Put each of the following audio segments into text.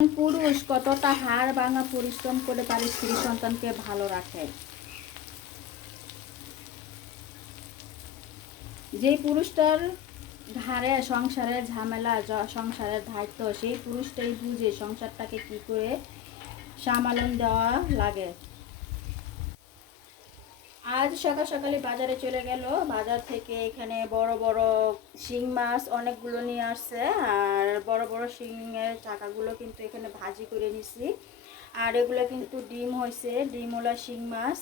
পুরুষ কতটা হাড় ভাঙা পরিশ্রম করে তার স্ত্রী সন্তানকে ভালো রাখে? যে পুরুষটার ঘাড়ে সংসারের ঝামেলা সংসারের দায়িত্ব, সেই পুরুষটাই বুঝে সংসারটাকে কি করে সামালন দেওয়া লাগে। আজ সকাল সকালে বাজারে চলে গেল। বাজার থেকে এখানে বড় বড় শিং মাছ অনেকগুলো নিয়ে আসছে, আর বড় বড় শিংয়ের চাকাগুলো কিন্তু এখানে ভাজি করে নিছি। আর এগুলো কিন্তু ডিম হয়েছে ডিম ডিমওয়ালা শিং মাছ।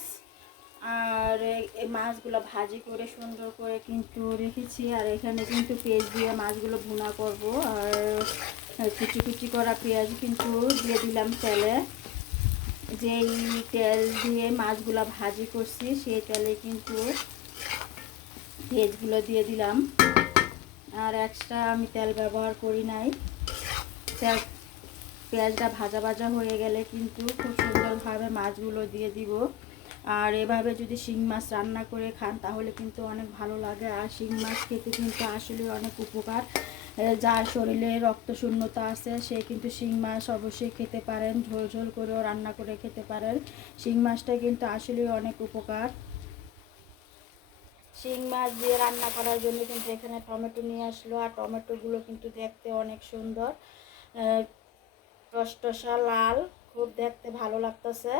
আর এই মাছগুলো ভাজি করে সুন্দর করে কিন্তু রেখেছি, আর এখানে কিন্তু পেঁয়াজ দিয়ে মাছগুলো ভুনা করব। আর কুচি কুচি করা পেঁয়াজ কিন্তু দিয়ে দিলাম তেলে। যেই তেল দিয়ে মাছগুলো ভাজি করছি, সেই তেলে কিন্তু পেঁয়াজগুলো দিয়ে দিলাম। আর এক্সট্রা আমি তেল ব্যবহার করি নাই। তেল পেঁয়াজটা ভাজা ভাজা হয়ে গেলে কিন্তু খুব সুন্দরভাবে মাছগুলো দিয়ে দিব। আর এভাবে যদি শিং মাছ রান্না করে খান, তাহলে কিন্তু অনেক ভালো লাগে। আর শিং মাছ খেতে কিন্তু আসলে অনেক উপকার। যার শরীরে রক্ত শূন্যতা আছে, সে কিন্তু শিং মাছ অবশ্যই খেতে পারেন, ঝোল ঝোল করেও রান্না করে খেতে পারেন। শিং মাছটা কিন্তু আসলে অনেক উপকার। শিং মাছ দিয়ে রান্না করার জন্য কিন্তু এখানে টমেটো নিয়ে আসলো। আর টমেটোগুলো কিন্তু দেখতে অনেক সুন্দর। টসটসা লাল, খুব দেখতে ভালো লাগতেছে।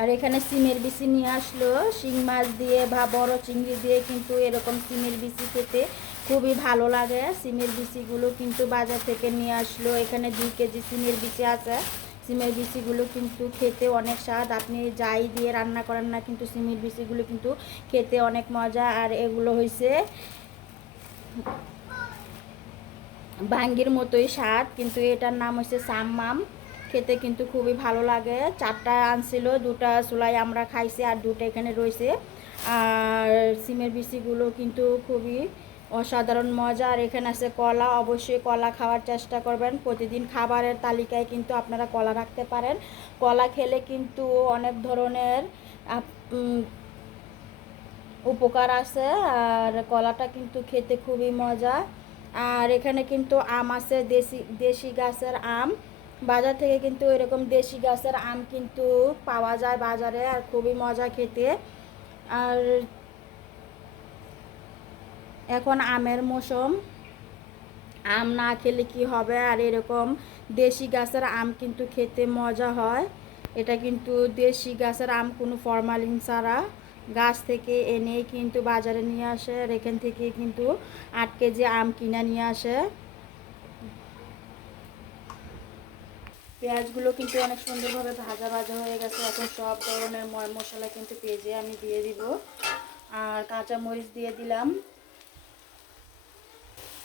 আর এখানে সিমের বিচি নিয়ে আসলো। শিং মাছ দিয়ে বা বড় চিংড়ি দিয়ে কিন্তু এরকম সিমের বিচি খেতে খুবই ভালো লাগে। সিমের বিচিগুলো কিন্তু বাজার থেকে নিয়ে আসলো। এখানে দুই কেজি সিমের বিচি আছে। সিমের বিচিগুলো কিন্তু খেতে অনেক স্বাদ। আপনি যাই দিয়ে রান্না করেন না কিন্তু সিমের বিচিগুলো কিন্তু খেতে অনেক মজা। আর এগুলো হয়েছে ভাঙ্গির মতোই স্বাদ, কিন্তু এটার নাম হচ্ছে সাম্মাম। খেতে কিন্তু খুবই ভালো লাগে। চারটা আনছিল, দুটা চুলাই আমরা খাইছি আর দুটো এখানে রয়েছে আর সিমের বিচিগুলো কিন্তু খুবই অসাধারণ মজা আর এখানে আছে কলা। অবশ্যই কলা খাওয়ার চেষ্টা করবেন। প্রতিদিন খাবারের তালিকায় কিন্তু আপনারা কলা রাখতে পারেন। কলা খেলে কিন্তু অনেক ধরনের উপকার আছে। আর কলাটা কিন্তু খেতে খুবই মজা। আর এখানে কিন্তু আম আছে, দেশি দেশি গাছের আম। বাজার থেকে কিন্তু এরকম দেশি গাছের আম কিন্তু পাওয়া যায় বাজারে আর খুবই মজা খেতে। আর এখন আমের মৌসুম। আম না খেলে কি হবে? আর এরকম দেশি গাছের আম কিন্তু খেতে মজা হয়। এটা কিন্তু দেশি গাছের আম কোনো ফরমালিন ছাড়া গাছ থেকে এনে কিন্তু বাজারে নিয়ে আসে। আর এখান থেকে কিন্তু আট কেজি আম কিনে নিয়ে আসে। পেঁয়াজগুলো কিন্তু অনেক সুন্দরভাবে ভাজা ভাজা হয়ে গেছে। এখন সব ধরনের ময় মশলা কিন্তু পেঁয়াজে আমি দিয়ে দিব। আর কাঁচা মরিচ দিয়ে দিলাম।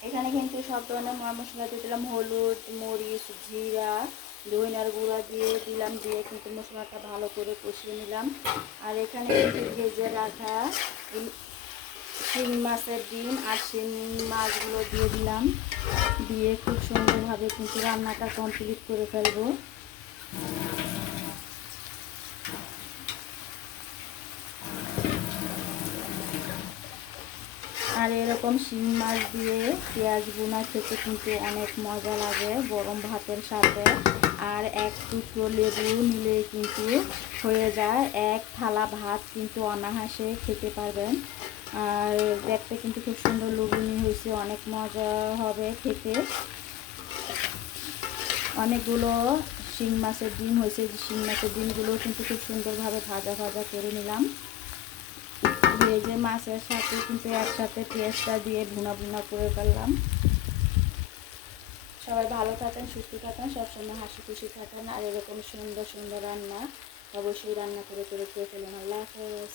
এখানে কিন্তু সব ধরনের ময় মশলা দিয়ে দিলাম, হলুদ, মরিচ, জিরা দইনার গুঁড়া দিয়ে দিলাম, দিয়ে কিন্তু মশলাটা ভালো করে কষিয়ে নিলাম। আর এখানে কিন্তু ভেজে রাখা শিং মাছের ডিম আর শিং মাছগুলো দিয়ে দিলাম। দিয়ে খুব সুন্দরভাবে কিন্তু রান্নাটা কমপ্লিট করে ফেলব আর এরকম শিং মাছ দিয়ে পেঁয়াজ বোনা খেতে কিন্তু অনেক মজা লাগে, গরম ভাতের সাথে। আর এক টুকরো লেবু নিলে কিন্তু হয়ে যায়, এক থালা ভাত কিন্তু অনাহাসে খেতে পারবেন। আর দেখতে কিন্তু খুব সুন্দর লবণী হয়েছে, অনেক মজা হবে খেতে। অনেকগুলো শিং মাছের ডিম হয়েছে শিং মাছের ডিমগুলো কিন্তু খুব সুন্দরভাবে ভাজা ভাজা করে নিলাম। ভেজে মাছের সাথে কিন্তু একসাথে পেঁয়াজটা দিয়ে ভুনা ভুনা করে ফেললাম। সবাই ভালো থাকেন, সুস্থ থাকেন, সবসময় হাসি খুশি থাকেন। আর এরকম সুন্দর সুন্দর রান্না অবশ্যই রান্না করে করে খেয়ে ফেলুন। আল্লাহ হাফেজ।